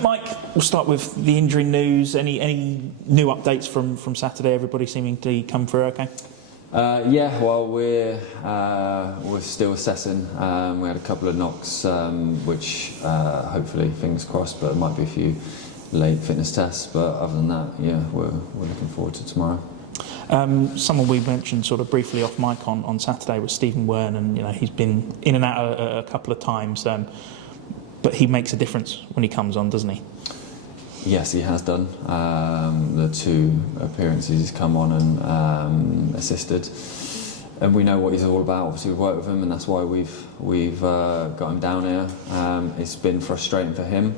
Mike, we'll start with the injury news. Any new updates from Saturday? Everybody seeming to come through okay? Well, we're still assessing. We had a couple of knocks, which hopefully, fingers crossed, but there might be a few late fitness tests. But other than that, we're looking forward to tomorrow. Someone we mentioned sort of briefly off mic on Saturday was Stephen Wern, and he's been in and out a couple of times, but he makes a difference when he comes on, doesn't he? Yes, he has done. The two appearances he's come on and assisted, and we know what he's all about. Obviously, we've worked with him, and that's why we've got him down here. It's been frustrating for him,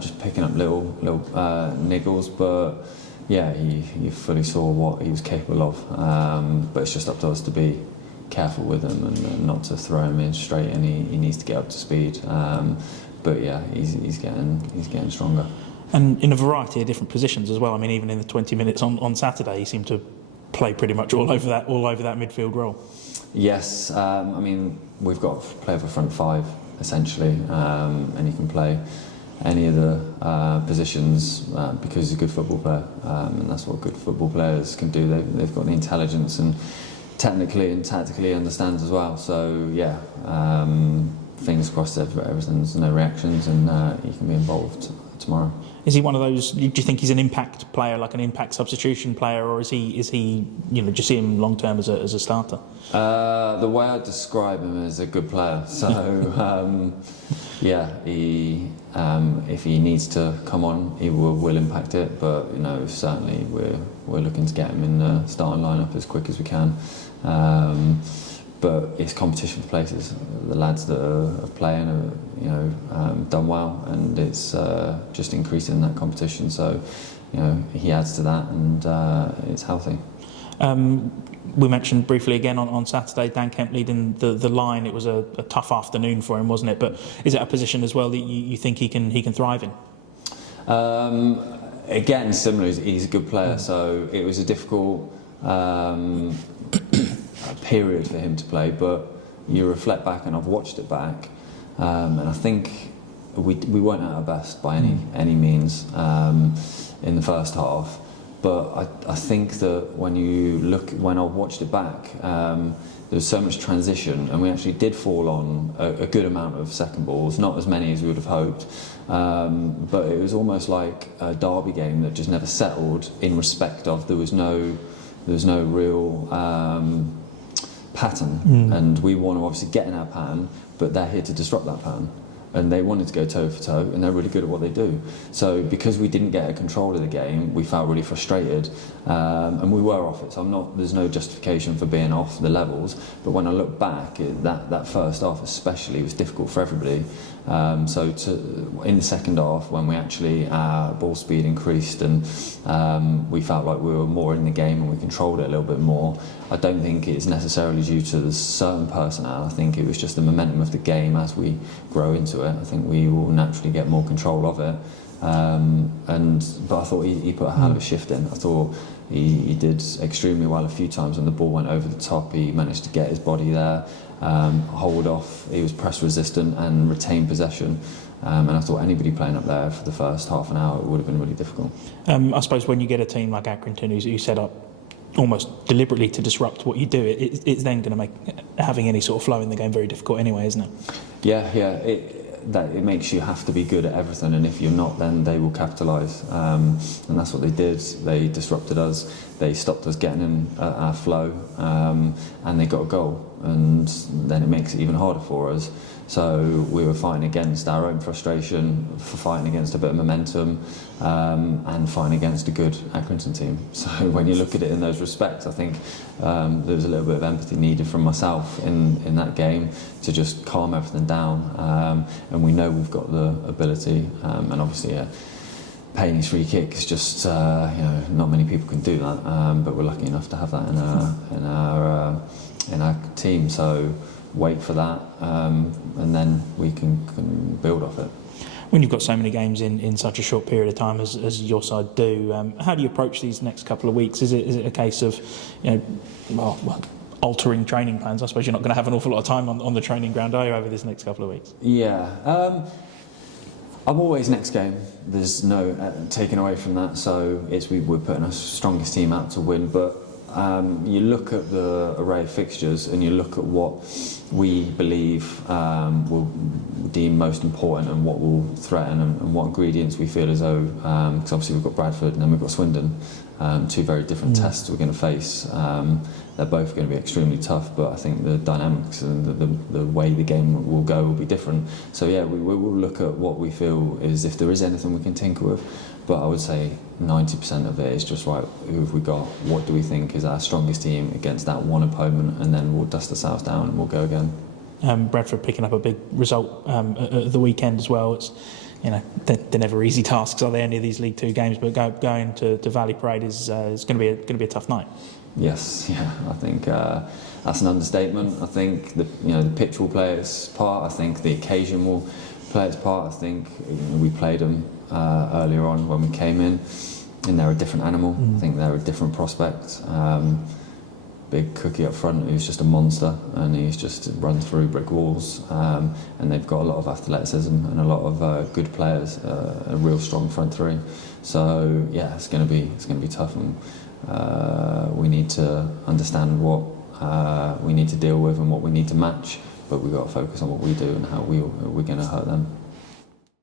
just picking up little niggles, but yeah, you fully saw what he was capable of. But it's just up to us to be careful with him and not to throw him in straight. And he needs to get up to speed. But yeah, he's getting stronger. And in a variety of different positions as well. I mean, even in the 20 minutes on Saturday, he seemed to play pretty much all over that midfield role. Yes, I mean, we've got to play for front five essentially, and he can play any of the positions because he's a good football player, and that's what good football players can do. They've got the intelligence and technically and tactically understands as well. So yeah, fingers crossed everything's no reactions and he can be involved tomorrow. Is he one of those? Do you think he's an impact player, like an impact substitution player, or is he? Do you see him long term as a starter? The way I describe him is a good player. So yeah, if he needs to come on, he will impact it. But certainly we're looking to get him in the starting lineup as quick as we can. But it's competition for places. The lads that are playing are, done well, and it's just increasing that competition. So, he adds to that, and it's healthy. We mentioned briefly again on Saturday, Dan Kemp leading the line. It was a tough afternoon for him, wasn't it? But is it a position as well that you think he can thrive in? Again, similar. He's a good player, so it was a difficult period for him to play, but you reflect back, and I've watched it back, and I think we weren't at our best by any means in the first half, but I think that when I watched it back, there was so much transition, and we actually did fall on a good amount of second balls, not as many as we would have hoped, but it was almost like a derby game that just never settled in respect of there was no real pattern, and we want to obviously get in our pattern, but they're here to disrupt that pattern, and they wanted to go toe for toe, and they're really good at what they do. So because we didn't get a control of the game, we felt really frustrated, and we were off it. So there's no justification for being off the levels, but when I look back, that first half especially was difficult for everybody. So in the second half, when we actually our ball speed increased and we felt like we were more in the game and we controlled it a little bit more, I don't think it's necessarily due to the certain personnel. I think it was just the momentum of the game as we grow into it. I think we will naturally get more control of it. But I thought he put a hell of a shift in. I thought he did extremely well a few times when the ball went over the top. He managed to get his body there, hold off. He was press resistant and retained possession. And I thought anybody playing up there for the first half an hour, it would have been really difficult. I suppose when you get a team like Accrington who's set up almost deliberately to disrupt what you do, it's then going to make having any sort of flow in the game very difficult anyway, isn't it? Yeah. It makes you have to be good at everything, and if you're not, then they will capitalise, and that's what they did. They disrupted us, they stopped us getting in our flow, and they got a goal, and then it makes it even harder for us. So we were fighting against our own frustration, for fighting against a bit of momentum, and fighting against a good Accrington team. So when you look at it in those respects, I think there was a little bit of empathy needed from myself in that game to just calm everything down. And we know we've got the ability, and obviously Payne's free kick is just not many people can do that, but we're lucky enough to have that in our team. So wait for that, and then we can build off it. When you've got so many games in such a short period of time as your side do, how do you approach these next couple of weeks? Is it a case of altering training plans? I suppose you're not going to have an awful lot of time on the training ground, are you, over this next couple of weeks? Yeah. I'm always next game. There's no taking away from that. So we're putting our strongest team out to win. But you look at the array of fixtures and you look at what we believe will deem most important and what will threaten and what ingredients we feel as though, because obviously we've got Bradford and then we've got Swindon, two very different tests we're going to face. They're both going to be extremely tough, but I think the dynamics and the way the game will go will be different. So yeah, we will look at what we feel is if there is anything we can tinker with, but I would say 90% of it is just right, who have we got, what do we think is our strongest team against that one opponent, and then we'll dust ourselves down and we'll go again. Bradford picking up a big result at the weekend as well. It's, they're never easy tasks, are they, any of these League Two games? But going to Valley Parade is going to be a tough night. Yes, yeah, I think that's an understatement. I think the pitch will play its part. I think the occasion will play its part. I think we played them earlier on when we came in, and they're a different animal. I think they're a different prospect. Big cookie up front who's just a monster, and he's just run through brick walls. And they've got a lot of athleticism and a lot of good players, a real strong front three. So yeah, it's going to be tough, and we need to understand what we need to deal with and what we need to match. But we've got to focus on what we do and how we're going to hurt them.